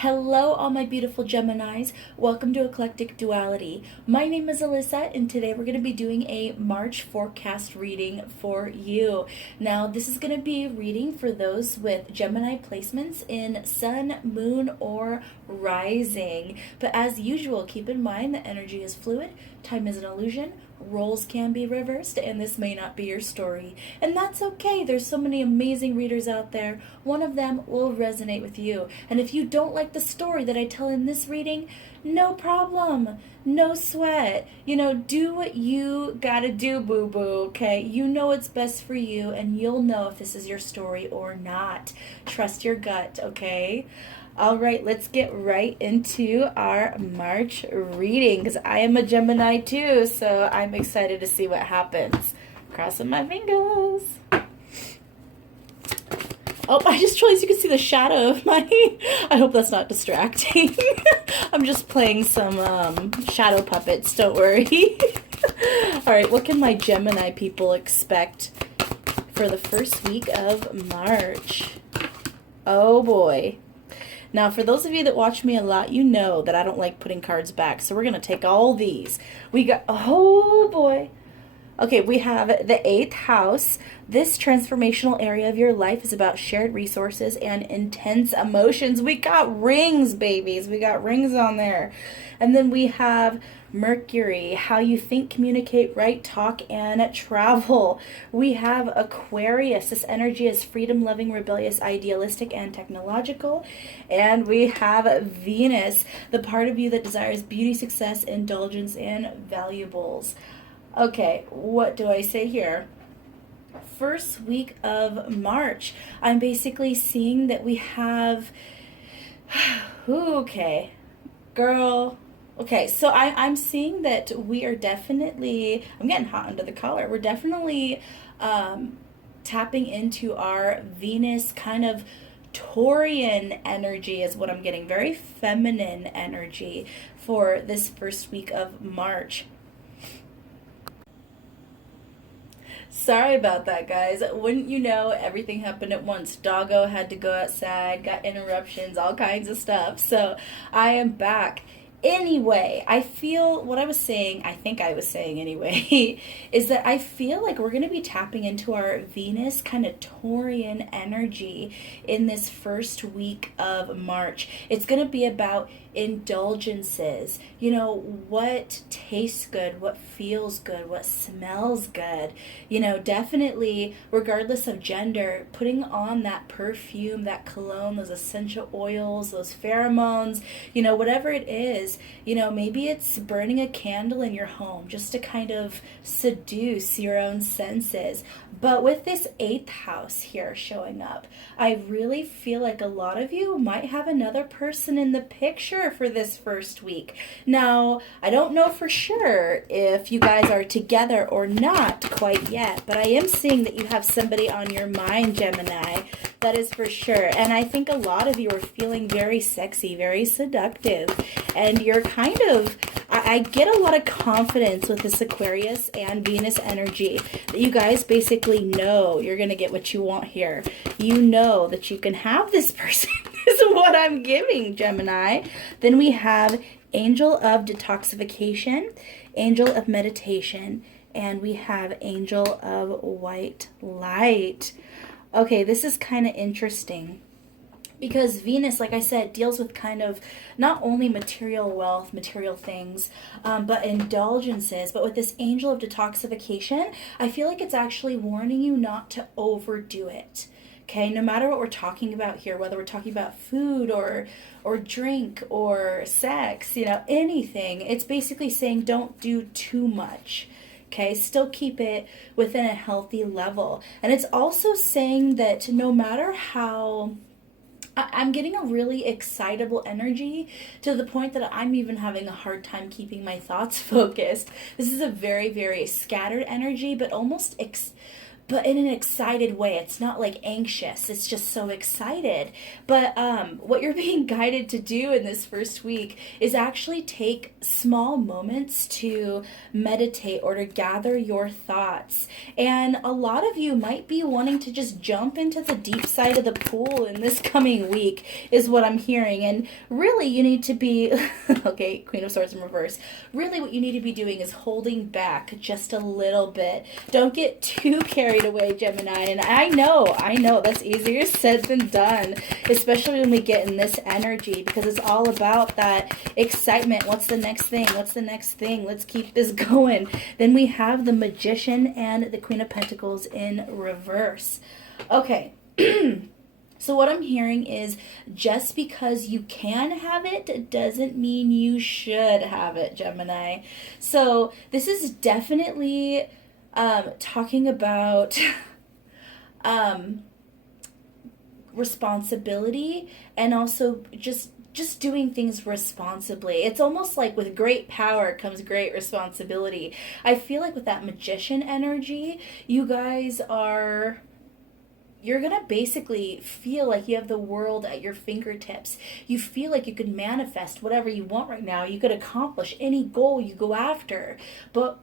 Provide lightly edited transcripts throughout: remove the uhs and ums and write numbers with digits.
Hello, all my beautiful Geminis. Welcome to Eclectic Duality. My name is Alyssa, and today we're going to be doing a March forecast reading for you. Now, this is going to be a reading for those with Gemini placements in Sun, Moon, or Rising. But as usual, keep in mind that energy is fluid, time is an illusion, roles can be reversed, and this may not be your story. And that's okay. There's so many amazing readers out there. One of them will resonate with you. And if you don't like the story that I tell in this reading, no problem. No sweat. Do what you gotta do, boo-boo, okay? You know what's best for you, and you'll know if this is your story or not. Trust your gut, okay? All right, let's get right into our March reading because I am a Gemini too, so I'm excited to see what happens. Crossing my fingers. Oh, I just realized you can see the shadow of my... I hope that's not distracting. I'm just playing some shadow puppets, don't worry. All right, what can my Gemini people expect for the first week of March? Oh boy. Now, for those of you that watch me a lot, you know that I don't like putting cards back. So we're going to take all these. We got, oh boy. Okay, we have the 8th house. This transformational area of your life is about shared resources and intense emotions. We got rings, babies. We got rings on there. And then we have Mercury, how you think, communicate, write, talk, and travel. We have Aquarius. This energy is freedom-loving, rebellious, idealistic, and technological. And we have Venus, the part of you that desires beauty, success, indulgence, and valuables. Okay, what do I say here? First week of March, I'm basically seeing that we have... Okay, girl... Okay, so I'm seeing that we are definitely, I'm getting hot under the collar, we're definitely tapping into our Venus kind of Taurian energy is what I'm getting, very feminine energy for this first week of March. Sorry about that, guys. Wouldn't you know, everything happened at once. Doggo had to go outside, got interruptions, all kinds of stuff. So I am back. Anyway, I feel what I think I was saying anyway, is that I feel like we're going to be tapping into our Venus kind of Taurian energy in this first week of March. It's going to be about indulgences, what tastes good, what feels good, what smells good, definitely regardless of gender, putting on that perfume, that cologne, those essential oils, those pheromones, whatever it is, maybe it's burning a candle in your home just to kind of seduce your own senses. But with this 8th house here showing up, I really feel like a lot of you might have another person in the picture for this first week. Now, I don't know for sure if you guys are together or not quite yet, but I am seeing that you have somebody on your mind, Gemini. That is for sure. And I think a lot of you are feeling very sexy, very seductive, and you're kind of... I get a lot of confidence with this Aquarius and Venus energy that you guys basically know you're going to get what you want here. You know that you can have this person is what I'm giving, Gemini. Then we have Angel of Detoxification, Angel of Meditation, and we have Angel of White Light. Okay, this is kind of interesting. Because Venus, like I said, deals with kind of not only material wealth, material things, but indulgences. But with this Angel of Detoxification, I feel like it's actually warning you not to overdo it. Okay, no matter what we're talking about here, whether we're talking about food or drink or sex, anything, it's basically saying don't do too much. Okay, still keep it within a healthy level. And it's also saying that no matter how... I'm getting a really excitable energy to the point that I'm even having a hard time keeping my thoughts focused. This is a very, very scattered energy, but almost but in an excited way. It's not like anxious. It's just so excited. But what you're being guided to do in this first week is actually take small moments to meditate or to gather your thoughts. And a lot of you might be wanting to just jump into the deep side of the pool in this coming week, is what I'm hearing. And really, you need to be, okay, Queen of Swords in reverse. Really, what you need to be doing is holding back just a little bit. Don't get too carried away, Gemini. And I know that's easier said than done, especially when we get in this energy, because it's all about that excitement. What's the next thing? What's the next thing? Let's keep this going. Then we have the Magician and the Queen of Pentacles in reverse. Okay. So what I'm hearing is, just because you can have it doesn't mean you should have it, Gemini. So this is definitely talking about responsibility, and also just doing things responsibly. It's almost like with great power comes great responsibility. I feel like with that Magician energy, you guys are... you're going to basically feel like you have the world at your fingertips. You feel like you could manifest whatever you want right now. You could accomplish any goal you go after.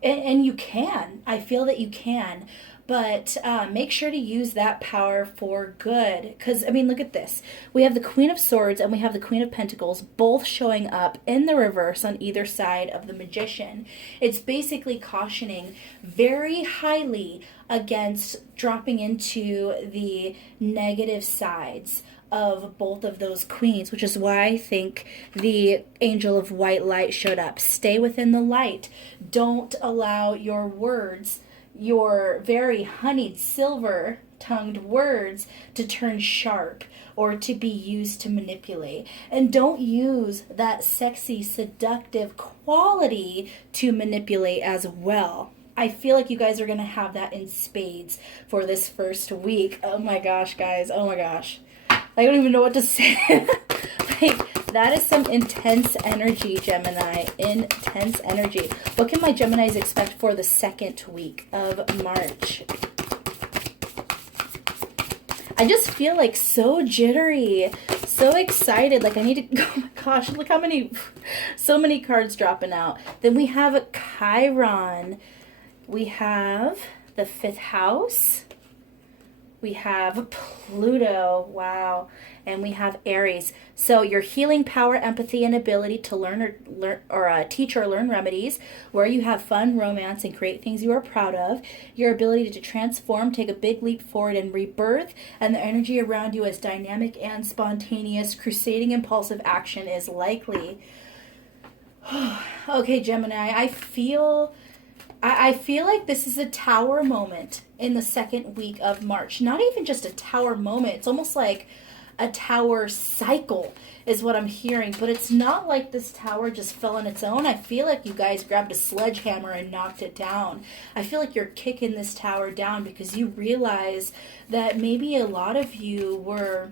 And you can. I feel that you can. But make sure to use that power for good. Because, I mean, look at this. We have the Queen of Swords and we have the Queen of Pentacles both showing up in the reverse on either side of the Magician. It's basically cautioning very highly against dropping into the negative sides of both of those queens, which is why I think the Angel of White Light showed up. Stay within the light. Don't allow your words, your very honeyed, silver-tongued words, to turn sharp or to be used to manipulate. And don't use that sexy, seductive quality to manipulate as well. I feel like you guys are going to have that in spades for this first week. Oh my gosh, guys. Oh my gosh. I don't even know what to say. Like, that is some intense energy, Gemini. Intense energy. What can my Geminis expect for the second week of March? I just feel like so jittery, so excited. Like I need to, oh my gosh, look how many, so many cards dropping out. Then we have a Chiron. We have the 5th house. We have Pluto, wow, and we have Aries. So your healing power, empathy, and ability to learn or teach or learn remedies, where you have fun, romance, and create things you are proud of. Your ability to transform, take a big leap forward, and rebirth. And the energy around you is dynamic and spontaneous. Crusading, impulsive action is likely. Okay, Gemini, I feel like this is a tower moment in the second week of March. Not even just a tower moment. It's almost like a tower cycle is what I'm hearing. But it's not like this tower just fell on its own. I feel like you guys grabbed a sledgehammer and knocked it down. I feel like you're kicking this tower down because you realize that maybe a lot of you were...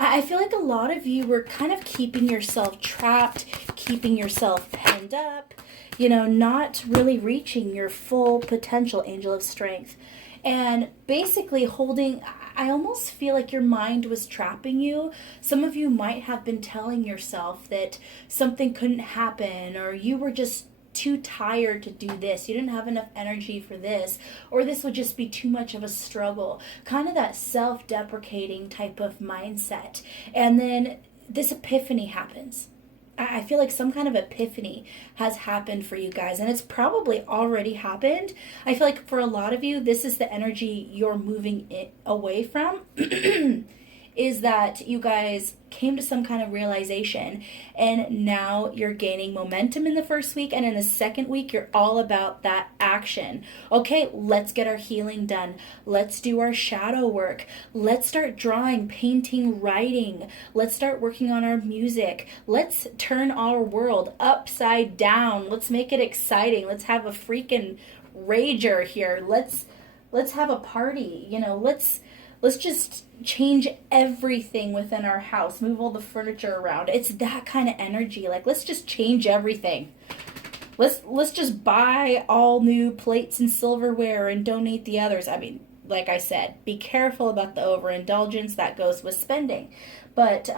I feel like a lot of you were kind of keeping yourself trapped, keeping yourself penned up, you know, not really reaching your full potential, Angel of Strength. And basically holding, I almost feel like your mind was trapping you. Some of you might have been telling yourself that something couldn't happen, or you were just too tired to do this. You didn't have enough energy for this, or this would just be too much of a struggle. Kind of that self-deprecating type of mindset. And then this epiphany happens. I feel like some kind of epiphany has happened for you guys, and it's probably already happened. I feel like for a lot of you, this is the energy you're moving away from, is that you guys came to some kind of realization, and now you're gaining momentum in the first week, and in the second week, you're all about that action. Okay, let's get our healing done. Let's do our shadow work. Let's start drawing, painting, writing. Let's start working on our music. Let's turn our world upside down. Let's make it exciting. Let's have a freaking rager here. Let's have a party. You know, let's just change everything within our house, move all the furniture around. It's that kind of energy. Like, let's just change everything. let's just buy all new plates and silverware and donate the others. I mean, like I said, be careful about the overindulgence that goes with spending. But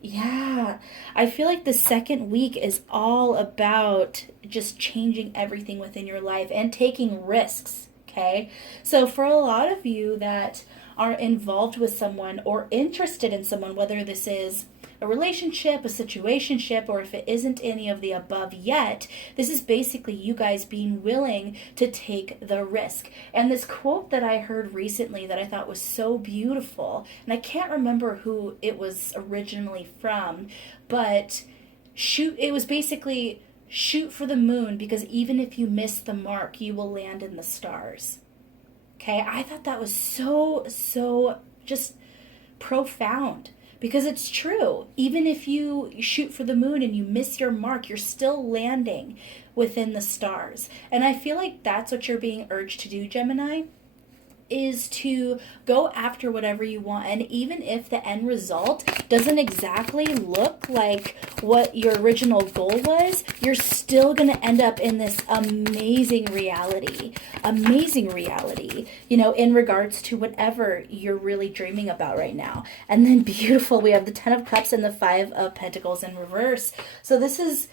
yeah, I feel like the second week is all about just changing everything within your life and taking risks. Okay, so for a lot of you that are involved with someone or interested in someone, whether this is a relationship, a situationship, or if it isn't any of the above yet, this is basically you guys being willing to take the risk. And this quote that I heard recently that I thought was so beautiful, and I can't remember who it was originally from, but it was basically shoot for the moon, because even if you miss the mark, you will land in the stars. Okay, I thought that was so just profound, because it's true. Even if you shoot for the moon and you miss your mark, you're still landing within the stars. And I feel like that's what you're being urged to do, Gemini, is to go after whatever you want. And even if the end result doesn't exactly look like what your original goal was, you're still going to end up in this amazing reality, in regards to whatever you're really dreaming about right now. And then beautiful, we have the 10 of Cups and the 5 of Pentacles in reverse. So this is,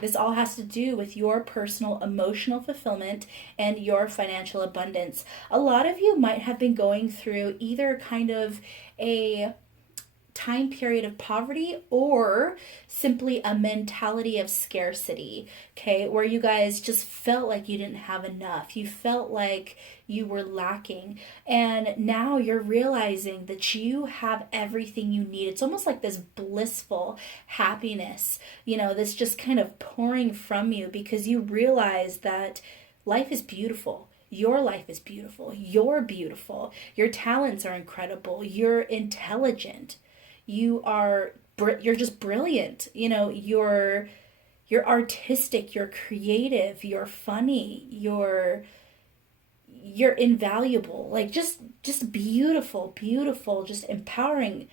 this all has to do with your personal emotional fulfillment and your financial abundance. A lot of you might have been going through either kind of a time period of poverty or simply a mentality of scarcity, okay, where you guys just felt like you didn't have enough. You felt like you were lacking. And now you're realizing that you have everything you need. It's almost like this blissful happiness, this just kind of pouring from you, because you realize that life is beautiful. Your life is beautiful. You're beautiful. Your talents are incredible. You're intelligent. You're just brilliant. You're artistic, you're creative, you're funny, you're invaluable. Like just beautiful, just empowering,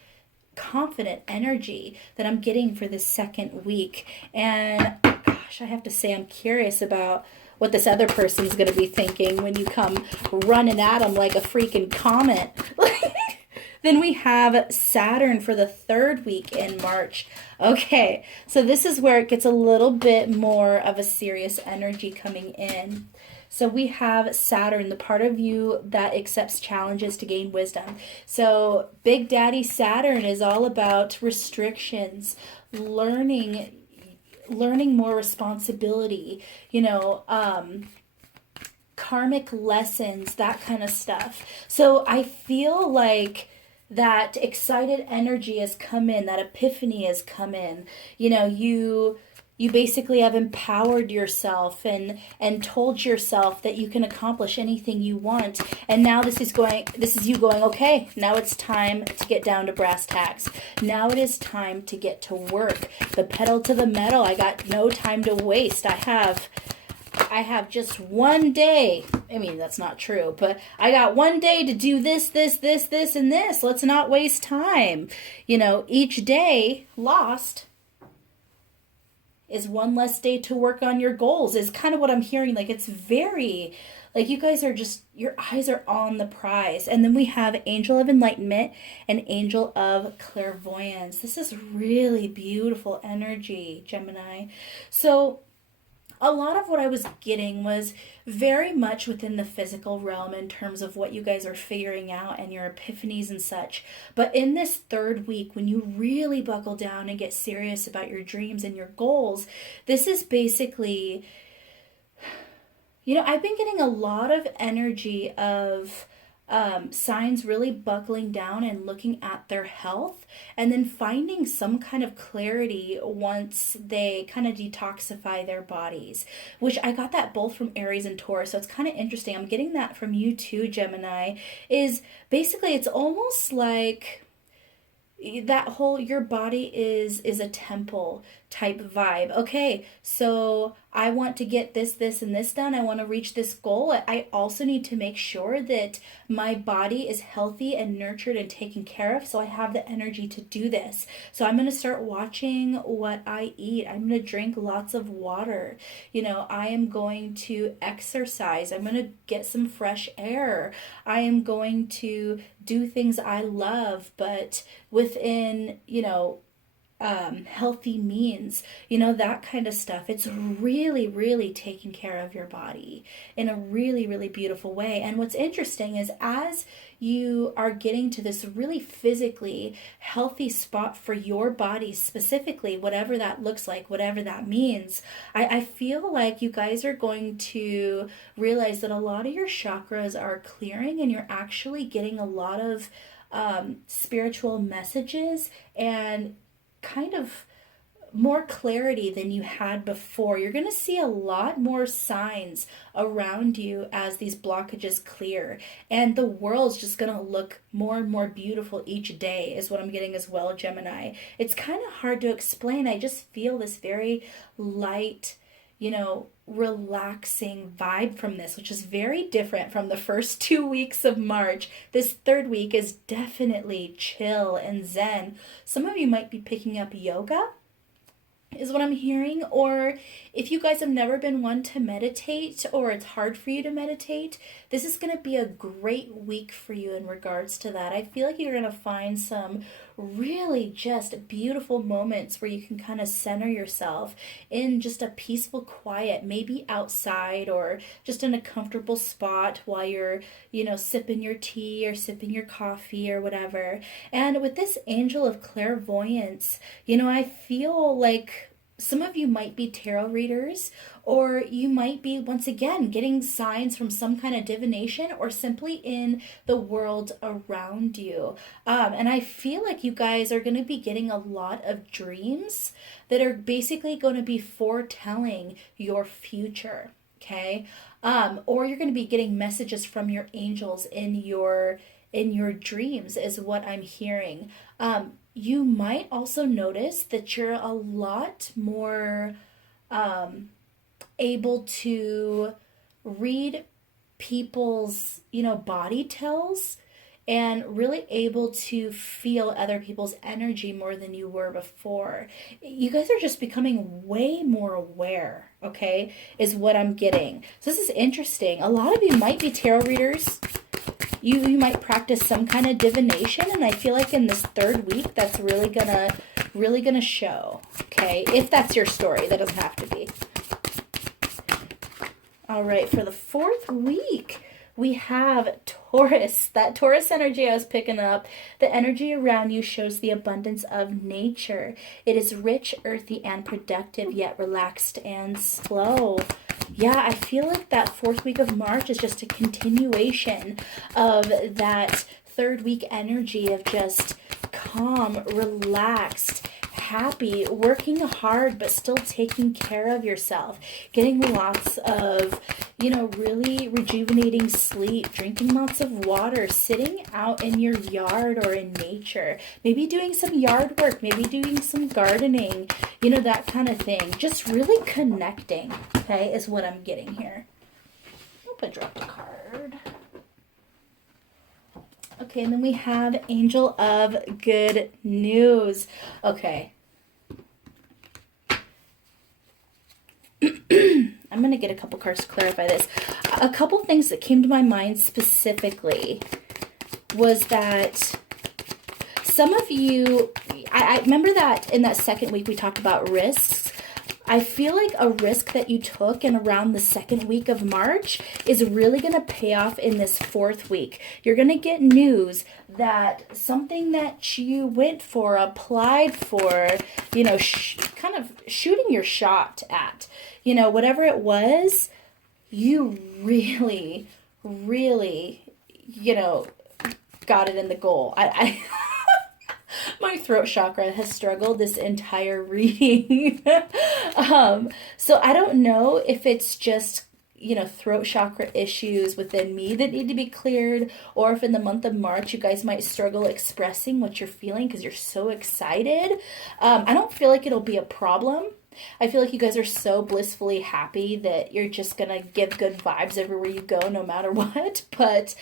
confident energy that I'm getting for this second week. And gosh, I have to say, I'm curious about what this other person's going to be thinking when you come running at them like a freaking comet. Then we have Saturn for the third week in March. Okay, so this is where it gets a little bit more of a serious energy coming in. So we have Saturn, the part of you that accepts challenges to gain wisdom. So Big Daddy Saturn is all about restrictions, learning more responsibility, karmic lessons, that kind of stuff. So I feel like that excited energy has come in, that epiphany has come in. You basically have empowered yourself and told yourself that you can accomplish anything you want. And now this is you going, okay, now it's time to get down to brass tacks. Now it is time to get to work. The pedal to the metal. I got no time to waste. I have just one day. I mean, that's not true, but I got one day to do this, and this. Let's not waste time. Each day lost is one less day to work on your goals, is kind of what I'm hearing. Like, it's very, like, you guys are just, your eyes are on the prize. And then we have Angel of Enlightenment and Angel of Clairvoyance. This is really beautiful energy, Gemini. So a lot of what I was getting was very much within the physical realm in terms of what you guys are figuring out and your epiphanies and such. But in this third week, when you really buckle down and get serious about your dreams and your goals, this is basically, I've been getting a lot of energy of signs really buckling down and looking at their health, and then finding some kind of clarity once they kind of detoxify their bodies, which I got that both from Aries and Taurus. So it's kind of interesting. I'm getting that from you too, Gemini. Is basically, it's almost like that whole, your body is a temple type vibe. Okay, so I want to get this, and this done. I want to reach this goal. I also need to make sure that my body is healthy and nurtured and taken care of so I have the energy to do this. So I'm going to start watching what I eat. I'm going to drink lots of water. I am going to exercise. I'm going to get some fresh air. I am going to do things I love, but within, healthy means, that kind of stuff. It's really, really taking care of your body in a really, really beautiful way. And what's interesting is as you are getting to this really physically healthy spot for your body specifically, whatever that looks like, whatever that means, I feel like you guys are going to realize that a lot of your chakras are clearing and you're actually getting a lot of spiritual messages and kind of more clarity than you had before. You're going to see a lot more signs around you as these blockages clear, and the world's just going to look more and more beautiful each day is what I'm getting as well, Gemini. It's kind of hard to explain. I just feel this very light, relaxing vibe from this, which is very different from the first 2 weeks of March. This third week is definitely chill and zen. Some of you might be picking up yoga, is what I'm hearing. Or if you guys have never been one to meditate, or it's hard for you to meditate, this is going to be a great week for you in regards to that. I feel like you're going to find some really just beautiful moments where you can kind of center yourself in just a peaceful quiet, maybe outside or just in a comfortable spot while you're, sipping your tea or sipping your coffee or whatever. And with this angel of clairvoyance, I feel like some of you might be tarot readers, or you might be, once again, getting signs from some kind of divination or simply in the world around you. And I feel like you guys are going to be getting a lot of dreams that are basically going to be foretelling your future, okay? Or you're going to be getting messages from your angels in your dreams is what I'm hearing. You might also notice that you're a lot more able to read people's, body tells and really able to feel other people's energy more than you were before. You guys are just becoming way more aware, okay, is what I'm getting. So this is interesting. A lot of you might be tarot readers. You might practice some kind of divination, and I feel like in this third week, that's really gonna show, okay? If that's your story, that doesn't have to be. All right, for the fourth week, we have Taurus. That Taurus energy I was picking up, the energy around you shows the abundance of nature. It is rich, earthy, and productive, yet relaxed and slow. Yeah, I feel like that fourth week of March is just a continuation of that third week energy of just calm, relaxed, happy, working hard, but still taking care of yourself, getting lots of, really rejuvenating sleep, drinking lots of water, sitting out in your yard or in nature, maybe doing some yard work, maybe doing some gardening, that kind of thing. Just really connecting, okay, is what I'm getting here. Hope I dropped a card. Okay, and then we have Angel of Good News. Okay. I'm going to get a couple cards to clarify this. A couple things that came to my mind specifically was that some of you, I remember that in that second week we talked about risks. I feel like a risk that you took in around the second week of March is really going to pay off in this fourth week. You're going to get news that something that you went for, applied for, kind of shooting your shot at, whatever it was, you really, really, got it in the goal. I my throat chakra has struggled this entire reading. So I don't know if it's just, throat chakra issues within me that need to be cleared, or if in the month of March you guys might struggle expressing what you're feeling because you're so excited. I don't feel like it'll be a problem. I feel like you guys are so blissfully happy that you're just gonna give good vibes everywhere you go, no matter what. But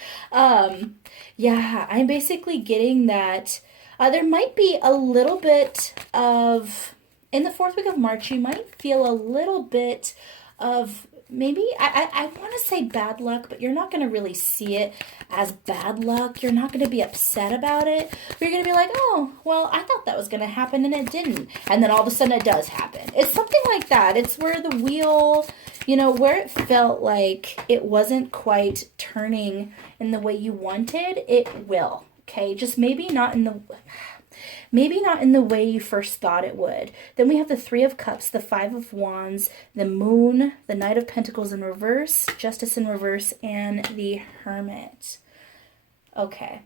yeah, I'm basically getting that there might be a little bit of, in the fourth week of March, you might feel a little bit of, maybe, I want to say bad luck, but you're not going to really see it as bad luck. You're not going to be upset about it. You're going to be like, oh, well, I thought that was going to happen and it didn't. And then all of a sudden it does happen. It's something like that. It's where the wheel, where it felt like it wasn't quite turning in the way you wanted, it will. Okay, just maybe not in the way you first thought it would. Then we have the Three of Cups, the Five of Wands, the Moon, the Knight of Pentacles in reverse, Justice in reverse, and the Hermit. Okay.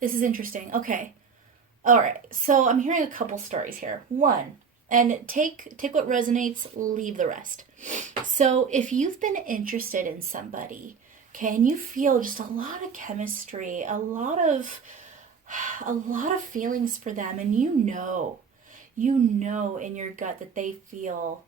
This is interesting. Okay. All right. So I'm hearing a couple stories here. One, and take what resonates, leave the rest. So if you've been interested in somebody, okay, and you feel just a lot of chemistry, a lot of feelings for them, and you know in your gut that they feel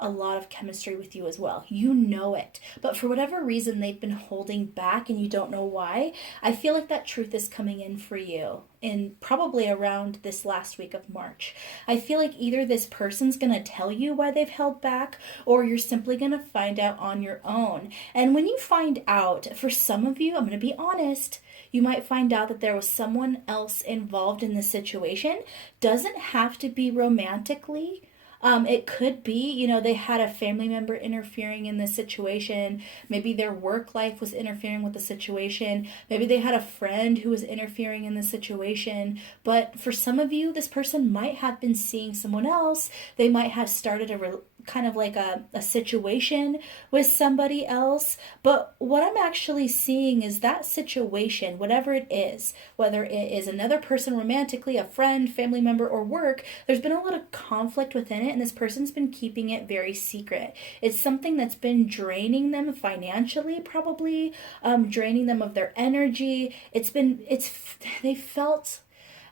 a lot of chemistry with you as well. You know it. But for whatever reason, they've been holding back and you don't know why. I feel like that truth is coming in for you in probably around this last week of March. I feel like either this person's going to tell you why they've held back, or you're simply going to find out on your own. And when you find out, for some of you, I'm going to be honest, you might find out that there was someone else involved in the situation. Doesn't have to be romantically. It could be, they had a family member interfering in the situation. Maybe their work life was interfering with the situation. Maybe they had a friend who was interfering in the situation. But for some of you, this person might have been seeing someone else. They might have started kind of like a situation with somebody else. But what I'm actually seeing is that situation, whatever it is, whether it is another person romantically, a friend, family member, or work, there's been a lot of conflict within it, and this person's been keeping it very secret. It's something that's been draining them financially, probably, draining them of their energy. They felt,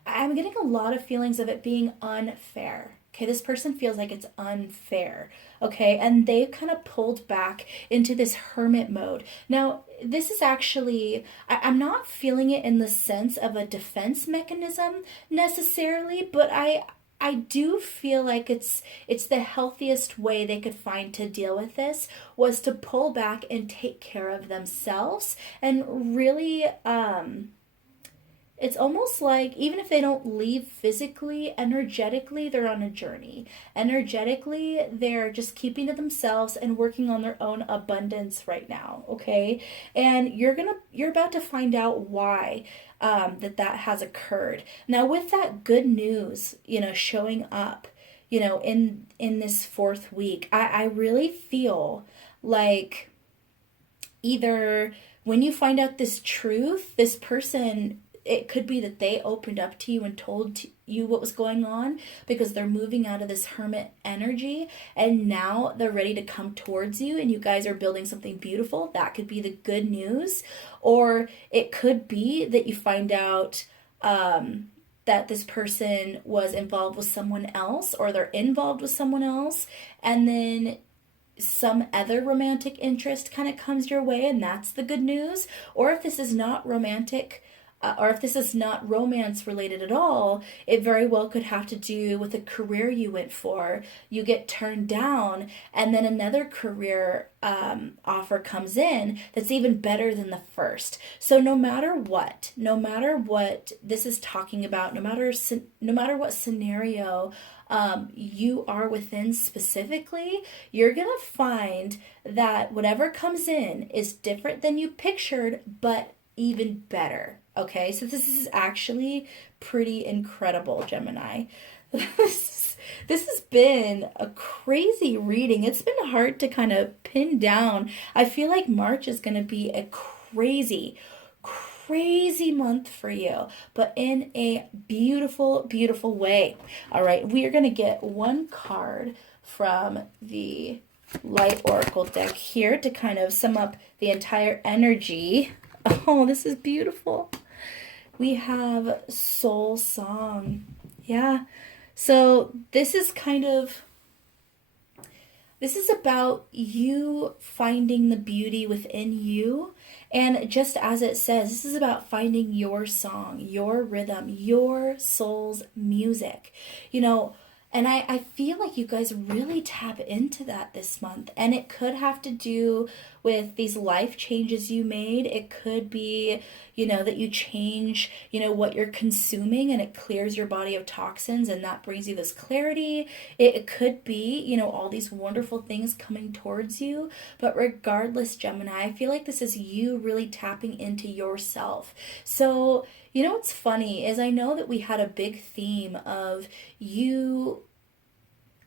I'm getting a lot of feelings of it being unfair. Okay, this person feels like it's unfair, okay? And they've kind of pulled back into this hermit mode. Now, this is actually, I'm not feeling it in the sense of a defense mechanism necessarily, but I do feel like it's the healthiest way they could find to deal with this was to pull back and take care of themselves and really, it's almost like even if they don't leave physically, energetically, they're on a journey. Energetically, they're just keeping to themselves and working on their own abundance right now, okay? And you're about to find out why that has occurred. Now, with that good news, showing up, in this fourth week, I really feel like either when you find out this truth, this person, it could be that they opened up to you and told you what was going on because they're moving out of this hermit energy and now they're ready to come towards you and you guys are building something beautiful. That could be the good news. Or it could be that you find out that this person was involved with someone else or they're involved with someone else, and then some other romantic interest kind of comes your way and that's the good news. Or if this is not romantic, or if this is not romance related at all, it very well could have to do with a career you went for. You get turned down, and then another career offer comes in that's even better than the first. So no matter what this is talking about, no matter what scenario you are within specifically, you're gonna find that whatever comes in is different than you pictured, but even better. Okay, so this is actually pretty incredible, Gemini. This has been a crazy reading. It's been hard to kind of pin down. I feel like March is going to be a crazy month for you, but in a beautiful, beautiful way. All right, we are going to get one card from the light oracle deck here to kind of sum up the entire energy. Oh, this is beautiful. We have soul song. Yeah. So this is about you finding the beauty within you. And just as it says, this is about finding your song, your rhythm, your soul's music. And I feel like you guys really tap into that this month. And it could have to do with these life changes you made. It could be, that you change, what you're consuming, and it clears your body of toxins, and that brings you this clarity. It could be, all these wonderful things coming towards you. But regardless, Gemini, I feel like this is you really tapping into yourself. So, what's funny is I know that we had a big theme of you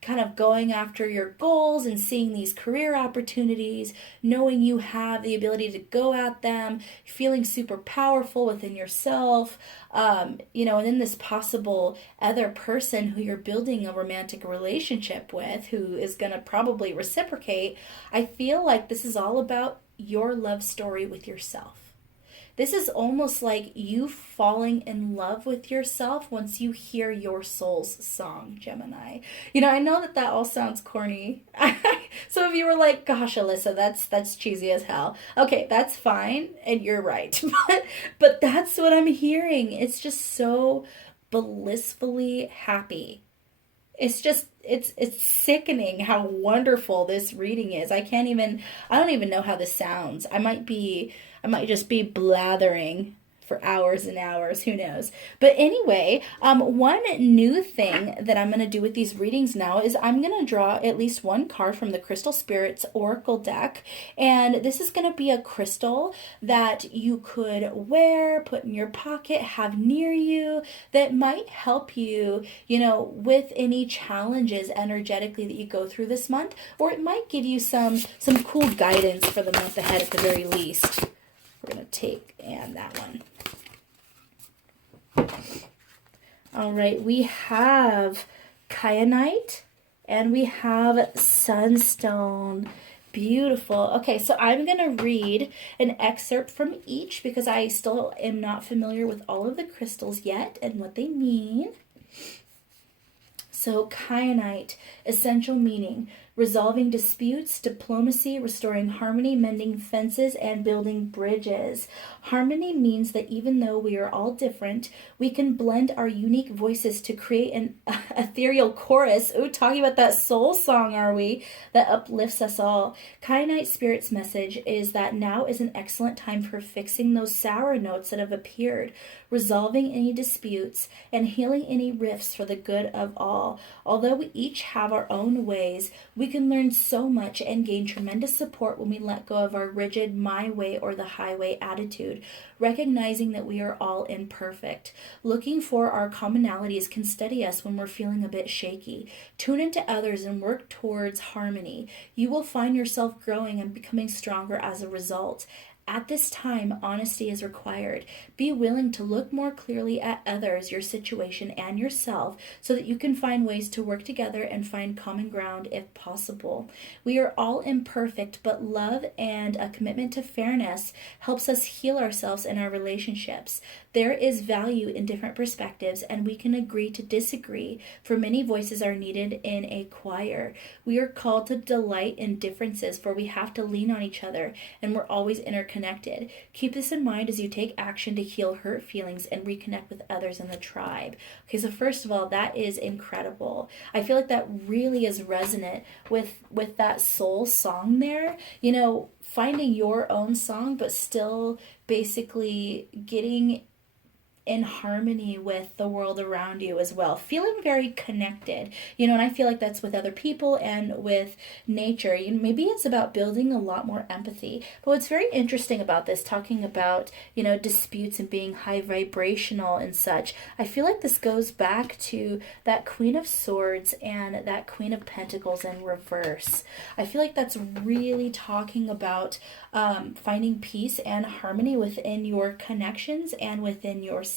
kind of going after your goals and seeing these career opportunities, knowing you have the ability to go at them, feeling super powerful within yourself, and then this possible other person who you're building a romantic relationship with who is going to probably reciprocate. I feel like this is all about your love story with yourself. This is almost like you falling in love with yourself once you hear your soul's song, Gemini. I know that all sounds corny. Some of you were like, gosh, Alyssa, that's cheesy as hell. Okay, that's fine, and you're right. But that's what I'm hearing. It's just so blissfully happy. It's sickening how wonderful this reading is. I don't even know how this sounds. I might just be blathering for hours and hours, who knows. But anyway, one new thing that I'm going to do with these readings now is I'm going to draw at least one card from the Crystal Spirits Oracle deck, and this is going to be a crystal that you could wear, put in your pocket, have near you, that might help you, with any challenges energetically that you go through this month, or it might give you some cool guidance for the month ahead at the very least. We're going to take, and that one. All right, we have kyanite and we have sunstone. Beautiful. Okay, so I'm going to read an excerpt from each because I still am not familiar with all of the crystals yet and what they mean. So kyanite, essential meaning: resolving disputes, diplomacy, restoring harmony, mending fences, and building bridges. Harmony means that even though we are all different, we can blend our unique voices to create an ethereal chorus. Ooh, talking about that soul song, are we? That uplifts us all. Kyanite Spirit's message is that now is an excellent time for fixing those sour notes that have appeared, resolving any disputes, and healing any rifts for the good of all. Although we each have our own ways, we can learn so much and gain tremendous support when we let go of our rigid my way or the highway attitude, recognizing that we are all imperfect. Looking for our commonalities can steady us when we're feeling a bit shaky. Tune into others and work towards harmony. You will find yourself growing and becoming stronger as a result. At this time, honesty is required. Be willing to look more clearly at others, your situation, and yourself so that you can find ways to work together and find common ground if possible. We are all imperfect, but love and a commitment to fairness helps us heal ourselves and our relationships. There is value in different perspectives, and we can agree to disagree, for many voices are needed in a choir. We are called to delight in differences, for we have to lean on each other, and we're always interconnected. Keep this in mind as you take action to heal hurt feelings and reconnect with others in the tribe. Okay, so first of all, that is incredible. I feel like that really is resonant with that soul song there. Finding your own song, but still basically getting in harmony with the world around you as well, feeling very connected, and I feel like that's with other people and with nature. Maybe it's about building a lot more empathy. But what's very interesting about this, talking about disputes and being high vibrational and such, I feel like this goes back to that Queen of Swords and that Queen of Pentacles in reverse. I feel like that's really talking about finding peace and harmony within your connections and within yourself.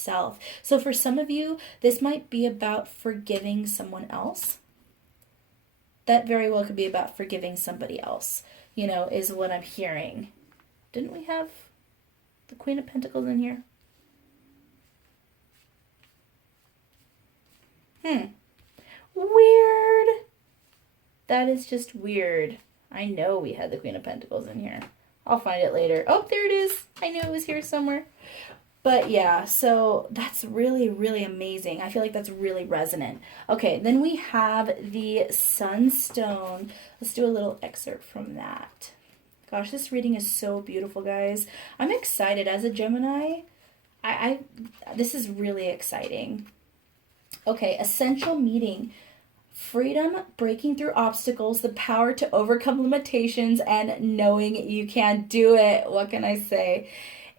So for some of you, this might be about forgiving someone else. that very well could be about forgiving somebody else, is what I'm hearing. Didn't we have the Queen of Pentacles in here? Weird. That is just weird. I know we had the Queen of Pentacles in here. I'll find it later. Oh, there it is. I knew it was here somewhere. But yeah, so that's really, really amazing. I feel like that's really resonant. Okay, then we have the Sunstone. Let's do a little excerpt from that. Gosh, this reading is so beautiful, guys. I'm excited. As a Gemini, this is really exciting. Okay, essential meeting. Freedom, breaking through obstacles, the power to overcome limitations, and knowing you can do it. What can I say?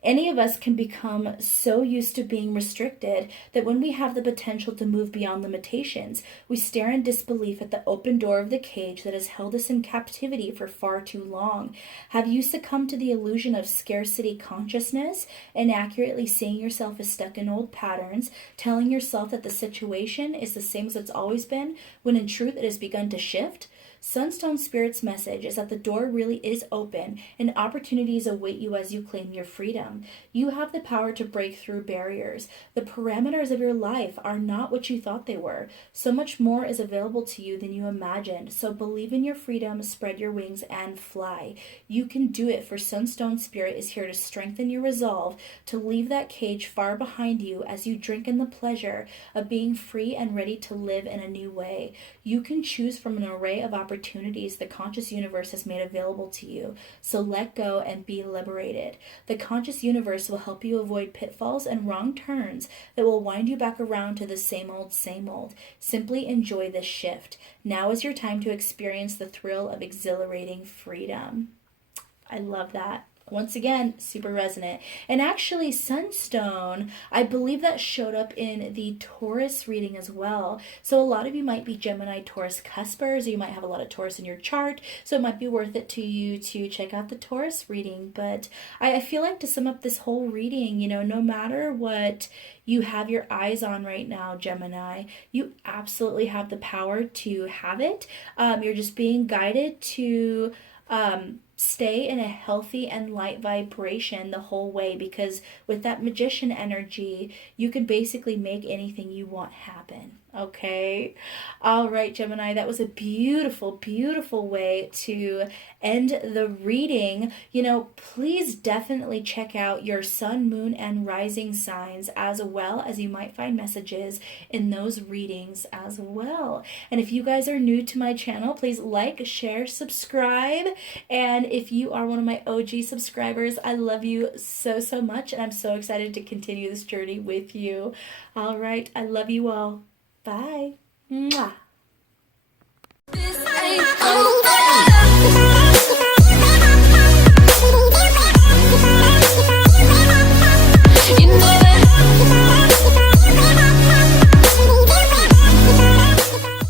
Any of us can become so used to being restricted that when we have the potential to move beyond limitations, we stare in disbelief at the open door of the cage that has held us in captivity for far too long. Have you succumbed to the illusion of scarcity consciousness, inaccurately seeing yourself as stuck in old patterns, telling yourself that the situation is the same as it's always been, when in truth it has begun to shift? Sunstone Spirit's message is that the door really is open and opportunities await you as you claim your freedom. You have the power to break through barriers. The parameters of your life are not what you thought they were. So much more is available to you than you imagined. So believe in your freedom, spread your wings, and fly. You can do it, for Sunstone Spirit is here to strengthen your resolve to leave that cage far behind you as you drink in the pleasure of being free and ready to live in a new way. You can choose from an array of opportunities the conscious universe has made available to you. So let go and be liberated. The conscious universe will help you avoid pitfalls and wrong turns that will wind you back around to the same old, same old. Simply enjoy this shift. Now is your time to experience the thrill of exhilarating freedom. I love that. Once again, super resonant. And actually, Sunstone, I believe that showed up in the Taurus reading as well. So a lot of you might be Gemini, Taurus cuspers, or you might have a lot of Taurus in your chart. So it might be worth it to you to check out the Taurus reading. But I feel like, to sum up this whole reading, no matter what you have your eyes on right now, Gemini, you absolutely have the power to have it. You're just being guided to stay in a healthy and light vibration the whole way, because with that magician energy, you can basically make anything you want happen. Okay. All right, Gemini, that was a beautiful, beautiful way to end the reading. Please definitely check out your sun, moon, and rising signs, as well as you might find messages in those readings as well. And if you guys are new to my channel, please like, share, subscribe. And if you are one of my OG subscribers, I love you so, so much. And I'm so excited to continue this journey with you. All right. I love you all. Bye. Mwah.